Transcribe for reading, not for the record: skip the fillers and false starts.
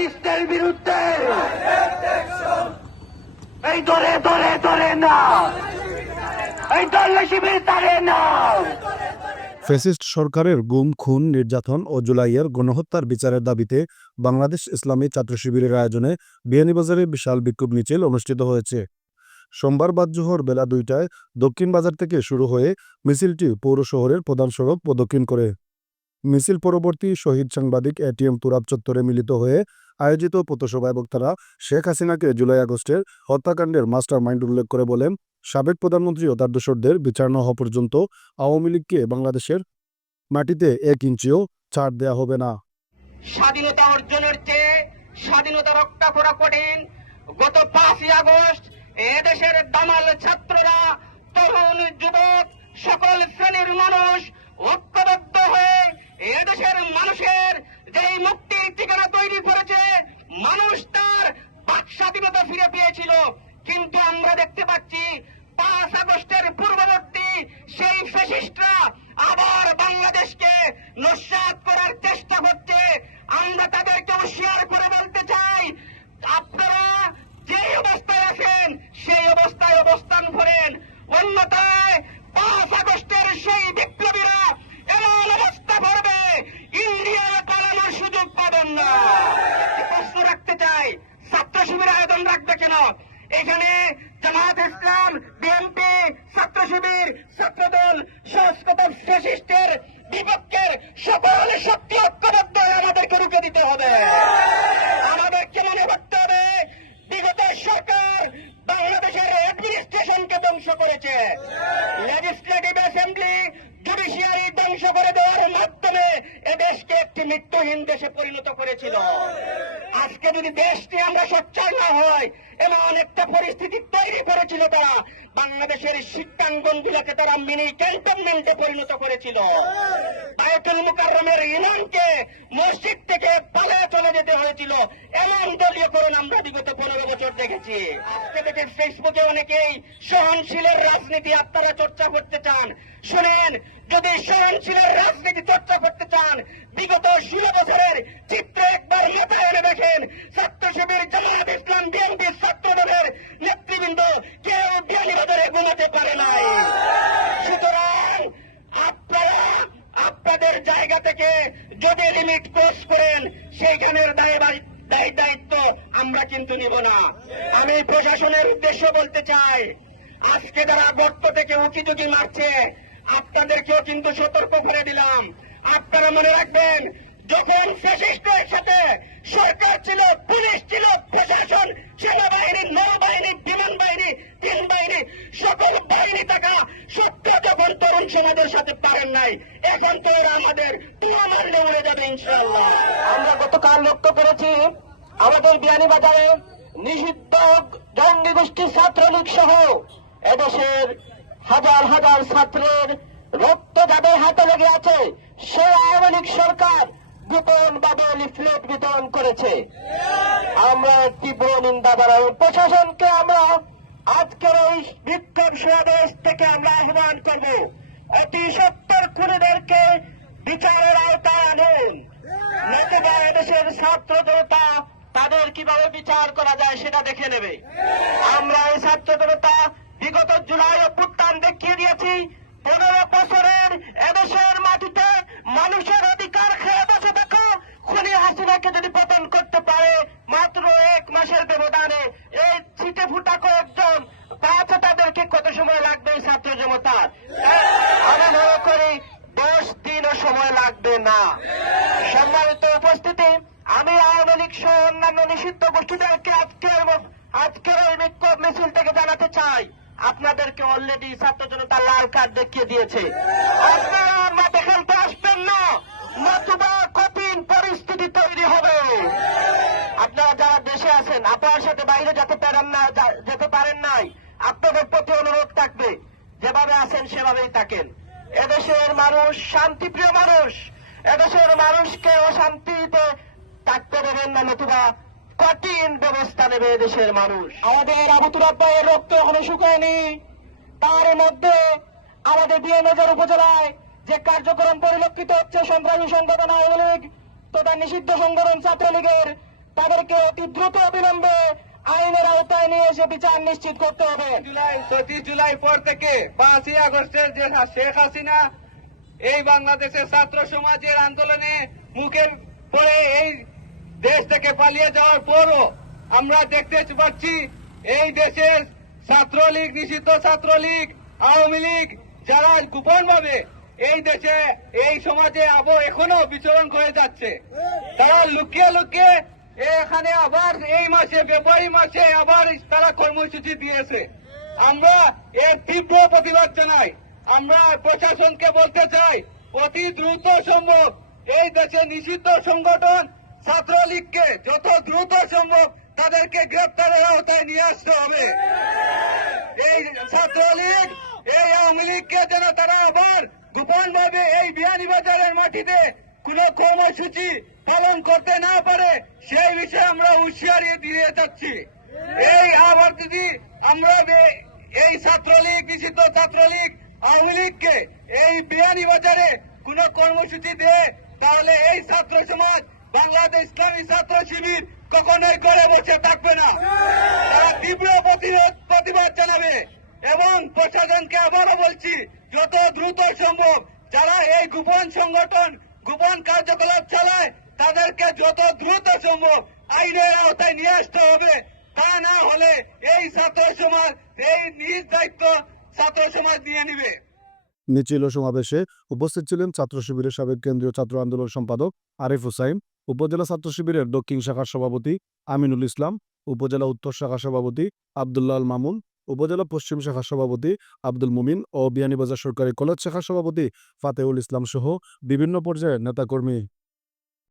ফ্যাসিস্টের বিরুদ্ধে এই দলে দলে দলে না, এই দলে শিবির তারে না। ফ্যাসিস্ট সরকারের গুম, খুন, নির্যাতন ও জুলাইয়ের গণহত্যার বিচারের দাবিতে বাংলাদেশ ইসলামী ছাত্র শিবিরের আয়োজনে বিয়ানীবাজারে বিশাল বিক্ষোভ মিছিল অনুষ্ঠিত হয়েছে। সোমবার বাদ-জোহর বেলা ২টায় দক্ষিণ বাজার থেকে শুরু হয়ে মিছিলটি পৌর শহরের প্রধান সড়ক প্রদক্ষিণ করে। মিছিল পরবর্তী শহীদ সাংবাদিক এটিএম তুরাব চত্বরে মিলিত হয়ে আয়োজিত পথসভায় বক্তারা শেখ হাসিনাকে জুলাই-আগস্টের হত্যাকাণ্ডের মাস্টার মাইন্ড উল্লেখ করে বলেন, সাবেক প্রধানমন্ত্রী ও তার দোসরদের বিচার না হওয়া পর্যন্ত আওয়ামী লীগকে বাংলাদেশের মাটিতে ১ ইঞ্চিও ছাড় দেয়া হবে না। স্বাধীনতা অর্জনের চেয়ে স্বাধীনতা রক্ষা করা কঠিন। গত 5ই আগস্ট এদেশের দামাল ছাত্ররা, তরুণ, যুবক, সকল শ্রেণীর মানুষ ঐক্যবদ্ধ হয়ে এদেশের মানুষের যেই মুক্তির ঠিকানা তৈরি করেছে, মানুষ তার বাক স্বাধীনতা ফিরে পেয়েছিল। কিন্তু আমরা দেখতে পাচ্ছি 5 আগস্টের পূর্ববর্তী সেই ফ্যাসিস্টরা আবার বাংলাদেশকে নস্যাৎ করার চেষ্টা করছে। আমরা তাদেরকে হুঁশিয়ার করে বলতে চাই, আপনারা যে অবস্থায় আছেন সেই অবস্থায় অবস্থান করেন, অন্যথায় 5 আগস্টের সেই বিপ্লবীরা এমন অবস্থা করবে ইন্ডিয়ায় পালানোর সুযোগ পাবেন না। প্রশ্ন রাখতে চাই, ছাত্র শিবির আয়োজন রাখবে কেন? এখানে জামায়াত ইসলাম, বিএনপি, ছাত্র শিবির, ছাত্রদল, সংস্কৃত ফ্যাসিস্টের বিপক্ষের সকল শক্তি ঐক্যবদ্ধ হয়ে আমাদেরকে রুখে দিতে হবে। আমাদেরকে মনে রাখতে হবে, বিগত সরকার বাংলাদেশের অ্যাডমিনিস্ট্রেশনকে ধ্বংস করেছে, লেজিসলেটিভ অ্যাসেম্বলি, জুডিশিয়ারি ধ্বংস করে দেওয়ার মাধ্যমে এদেশকে একটি মৃত্যুহীন দেশে পরিণত করেছিল। আজকে যদি দেশটি আমরা সোচ্চার না হয়, এমন একটা পরিস্থিতি তৈরি করেছিল তারা, বাংলাদেশের শিক্ষাঙ্গনগুলোকে তারা মিনি ক্যান্টনমেন্টে পরিণত করেছিল। বায়তুল মুকাররমের ইমামকে মসজিদ থেকে পালিয়ে চলে যেতে হয়েছিল। এমন দলীয়করণ আমরা বিগত 15 বছর দেখেছি। আজকে দেখে ফেসবুকে অনেকেই সহনশীলের রাজনীতি আপনারা চর্চা করতে চান। শুনেন, যদি সহনশীলের রাজনীতি চর্চা করতে চান, বিগত 16 বছরের চিত্র একবার মাথায় এনে দেখেন। ছাত্র শিবির, জামায়াত ইসলাম, বিএনপি, ছাত্রদলের নেতৃবৃন্দ কেউ বিয়ানীবাজারে ঘুমাতে পারে নাই। সুতরাং আপনারা আপনাদের জায়গা থেকে যদি লিমিট ক্রস করেন, সেইখানের দায়িত্ব আমরা কিন্তু নিব না। আমি প্রশাসনের উদ্দেশ্য বলতে চাই, আজকে যারা গর্ত থেকে উঁকি ঝুঁকি মারছে, আপনাদেরকেও কিন্তু সতর্ক করে দিলাম। আপনারা মনে রাখবেন, যখন ফ্যাসিস্টের সাথে সরকার ছিল, পুলিশ ছিল, প্রশাসন, সেনাবাহিনী, নৌবাহিনী, বিমান বাহিনী, তিন বাহিনী, সকল বাহিনী থাকা সত্ত্বেও যখন তরুণ সমাজের সাথে পারেন নাই, এখন তো এরা আমাদের তুয়া মারলে উড়ে যাবে ইনশাআল্লাহ। আমরা গতকাল লক্ষ্য করেছি, আমাদের বিয়ানীবাজারে নিষিদ্ধ জঙ্গি গোষ্ঠী ছাত্রলীগ সহ এদেশের হাজার হাজার ছাত্রের রক্ত যাদের হাতে লেগে আছে, সেই আওয়ামী লীগ সরকার গোপন ভাবে লিফলেট বিতরণ করেছে। আমরা তীব্র নিন্দা জানাই। প্রশাসনকে আমরা আজকের এই বিক্ষোভ সমাবেশ থেকে আমরা আহ্বান করব, অতি সত্তর খুনিদেরকে বিচারের আওতায় আনুন, নতুবা এদেশের ছাত্র জনতা তাদের কিভাবে বিচার করা যায় সেটা দেখে নেবে। আমরা এই ছাত্র জনতা বিগত জুলাই অভ্যুত্থান দেখিয়ে দিয়েছি, 15 বছরের এদেশের মাটিতে মানুষের অধিকার খেয়ে বসে দেখো, খুনি হাসিনাকে যদি পতন করতে পারে মাত্র 1 মাসের ব্যবধানে, এই ছিটে ফুটা কয়েকজন পাঁচ তাদেরকে কত সময় লাগবে এই ছাত্র জনতার? আমি মনে করি 10 দিনও সময় লাগবে না। সম্মানিত উপস্থিতি, আমি আওয়ামী লীগ সহ অন্যান্য নিষিদ্ধ গোষ্ঠীদেরকে আজকের এই বিক্ষোভ মিছিল থেকে জানাতে চাই, আপনাদেরকে অলরেডি ছাত্র জনতা লাল কার্ড দেখিয়ে দিয়েছে। আপনারা মাঠে খেলতে আসবেন না, নতুবা কঠিন পরিস্থিতি তৈরি হবে। আপনারা যারা দেশে আছেন, আপনার সাথে বাইরে যেতে পারেন নাই, আপনাদের প্রতি অনুরোধ থাকবে, যেভাবে আছেন সেভাবেই থাকেন। এদেশের মানুষ শান্তিপ্রিয় মানুষ, এদেশের মানুষকে অশান্তিতে থাকতে দেবেন না, নতুবা কঠিন ব্যবস্থা নেবে এদেশের মানুষ। আমাদের আবু তুরাব ভাইয়ের রক্ত এখনো শুকায়নি। তার মধ্যে আমাদের বিয়ানীবাজার উপজেলায় যে কার্যক্রম পরিলক্ষিত হচ্ছে, সন্ত্রাসী সংগঠন আওয়ামী লীগ তথা নিষিদ্ধ সংগঠন ছাত্রলীগের তাদেরকে অতি দ্রুত অবিলম্বে আইনের আওতায় নিয়ে এসে বিচার নিশ্চিত করতে হবে। 25 জুলাই পর থেকে 5ই আগস্টের যে শেখ হাসিনা এই বাংলাদেশের ছাত্র সমাজের আন্দোলনে মুখের পরে এই দেশ থেকে পালিয়ে যাওয়ার পরও আমরা দেখতে পাচ্ছি এই দেশের ছাত্রলীগ, নিষিদ্ধ ছাত্রলীগ, আওয়ামী লীগ যারা গোপন ভাবে এই দেশে এই সমাজে এখনো বিচরণ করে যাচ্ছে। তারা লুকিয়ে লুকিয়ে এখানে আবার এই মাসে ফেব্রুয়ারি মাসে আবার তারা কর্মসূচি দিয়েছে। আমরা এর তীব্র প্রতিবাদ জানাই। আমরা প্রশাসনকে বলতে চাই অতি দ্রুত সম্ভব এই দেশে নিষিদ্ধ সংগঠন ছাত্রলীগকে যত দ্রুত সম্ভব তাদেরকে গ্রেপ্তারের আওতায় নিয়ে আসতে হবে। এই ছাত্রলীগ, এই আওয়ামী লীগকে যেন তারা আবার গোপন ভাবে এই বিয়ানীবাজারের মাটিতে কোন কর্মসূচি পালন করতে না পারে সেই বিষয়ে আমরা হুঁশিয়ারি দিয়ে যাচ্ছি। এই আবার যদি আমরা এই ছাত্রলীগ, নিষিদ্ধ ছাত্রলীগ, আওয়ামী লীগকে এই বিয়ানীবাজারে কোন কর্মসূচি দেয় তাহলে এই ছাত্র সমাজ বাংলাদেশ ইসলামী ছাত্র শিবির কখনোই ঘরে বসে থাকবে না। তারা তীব্র প্রতিবাদ জানাবে এবং প্রশাসনকে আবারও বলছি যত দ্রুত সম্ভব যারা এই গোপন সংগঠন, গোপন কার্যকলাপ চালায় তাদেরকে যত দ্রুত সম্ভব আইনের আওতায় নিয়ে আসতে হবে। তা না হলে এই ছাত্র সমাজ এই নিজ দায়িত্ব ছাত্র সমাজ নিয়ে নিবে। মিছিল ও সমাবেশে উপস্থিত ছিলেন ছাত্র শিবিরের সাবেক কেন্দ্রীয় ছাত্র আন্দোলন সম্পাদক আরিফ হুসাইন, উপজেলা ছাত্র শিবিরের দক্ষিণ শাখার সভাপতি আমিনুল ইসলাম, উপজেলা উত্তর শাখার সভাপতি আব্দুল্লাহ আল মামুন, উপজেলা পশ্চিম শাখার সভাপতি আব্দুল মুমিন ও বিয়ানীবাজার সরকারি কলেজ শাখার সভাপতি ফাতেহুল ইসলাম সহ বিভিন্ন পর্যায়ের নেতাকর্মী।